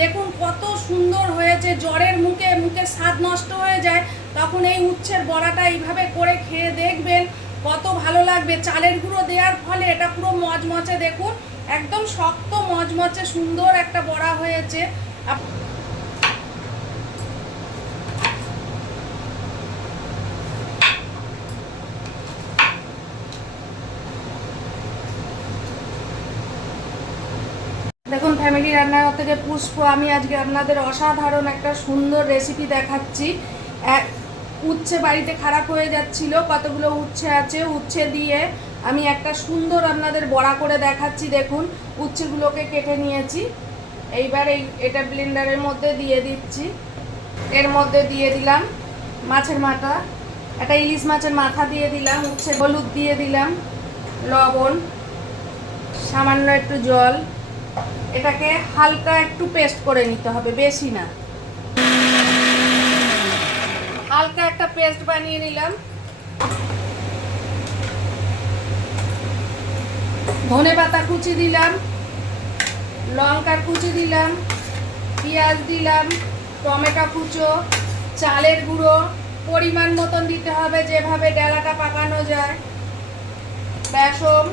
দেখুন কত সুন্দর হয়েছে। জ্বরের মুখের স্বাদ নষ্ট হয়ে যায়, তখন এই উচ্ছের বড়াটা এইভাবে করে খেয়ে দেখবেন, কত ভালো লাগবে। চালের গুঁড়ো দেওয়ার ফলে এটা পুরো মচমচে, দেখুন একদম শক্ত মচমচে সুন্দর একটা বড়া হয়েছে। দেখুন ফ্যামিলি রান্নাঘর থেকে পুষ্প, আমি আজকে আপনাদের অসাধারণ একটা সুন্দর রেসিপি দেখাচ্ছি। উচ্ছে বাড়িতে খারাপ হয়ে যাচ্ছিল, কতগুলো উচ্ছে আছে, উচ্ছে দিয়ে আমি একটা সুন্দর আপনাদের বড়া করে দেখাচ্ছি। দেখুন উচ্ছেগুলোকে কেটে নিয়েছি, এইবার এটা ব্লেন্ডারের মধ্যে দিয়ে দিচ্ছি। এর মধ্যে দিয়ে দিলাম মাছের মাথা, একটা ইলিশ মাছের মাথা দিয়ে দিলাম, উচ্ছে হলুদ দিয়ে দিলাম, লবণ, সামান্য একটু জল। এটাকে হালকা একটু পেস্ট করে নিতে হবে, বেশি না, হালকা একটা পেস্ট বানিয়ে নিলাম। ধনেপাতা কুচি দিলাম, লঙ্কার কুচি দিলাম, পেঁয়াজ দিলাম, টমেটো কুচো, চালের গুঁড়ো পরিমাণ মতন দিতে হবে, যেভাবে ডালাটা পাকানো যায়, বেসন,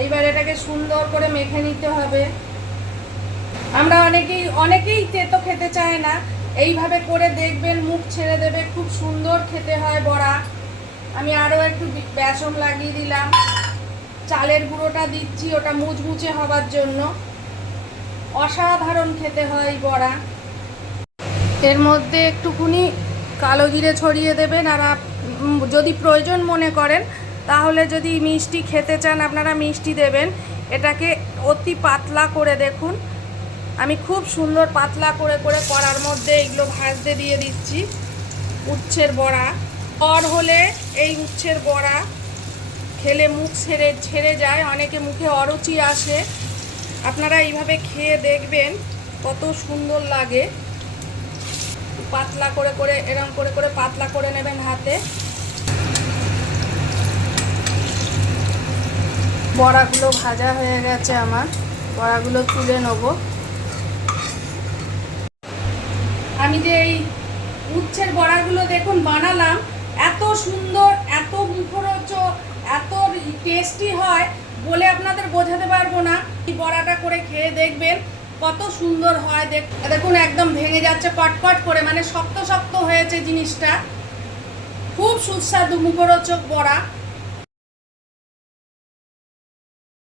এইবার এটাকে সুন্দর করে মেখে নিতে হবে। আমরা অনেকেই তেতো খেতে চায় না, এইভাবে করে দেখবেন মুখ ছেড়ে দেবে, খুব সুন্দর খেতে হয় বড়া। আমি আরও একটু বেসন লাগিয়ে দিলাম, চালের গুঁড়োটা দিচ্ছি, ওটা মুচমুচে হবার জন্য। অসাধারণ খেতে হয় এই বড়া। এর মধ্যে একটুকুনি কালো জিরে ছড়িয়ে দেবেন, আর যদি প্রয়োজন মনে করেন তাহলে যদি মিষ্টি খেতে চান আপনারা মিষ্টি দেবেন। এটাকে অতি পাতলা করে, দেখুন আমি খুব সুন্দর পাতলা করে করে কড়ার মধ্যে এগুলো ভাজতে দিয়ে দিচ্ছি। উচ্ছের বড়া জ্বর হলে এই উচ্ছের বড়া খেলে মুখ ছেড়ে যায়, অনেকে মুখে অরুচি আসে, আপনারা এইভাবে খেয়ে দেখবেন কত সুন্দর লাগে। পাতলা করে করে এরকম করে করে পাতলা করে নেবেন হাতে। বড়াগুলো ভাজা হয়ে গেছে আমার, বড়াগুলো তুলে নেব। আমি যে এই উচ্ছের বড়াগুলো দেখুন বানালাম, এত সুন্দর, এত মুখরোচক, এত টেস্টি হয় বলে আপনাদের বোঝাতে পারবো না। এই বড়াটা করে খেয়ে দেখবেন কত সুন্দর হয়। দেখুন একদম ভেঙে যাচ্ছে কটকট করে, মানে শক্ত শক্ত হয়েছে জিনিসটা, খুব সুস্বাদু মুখরোচক বড়া।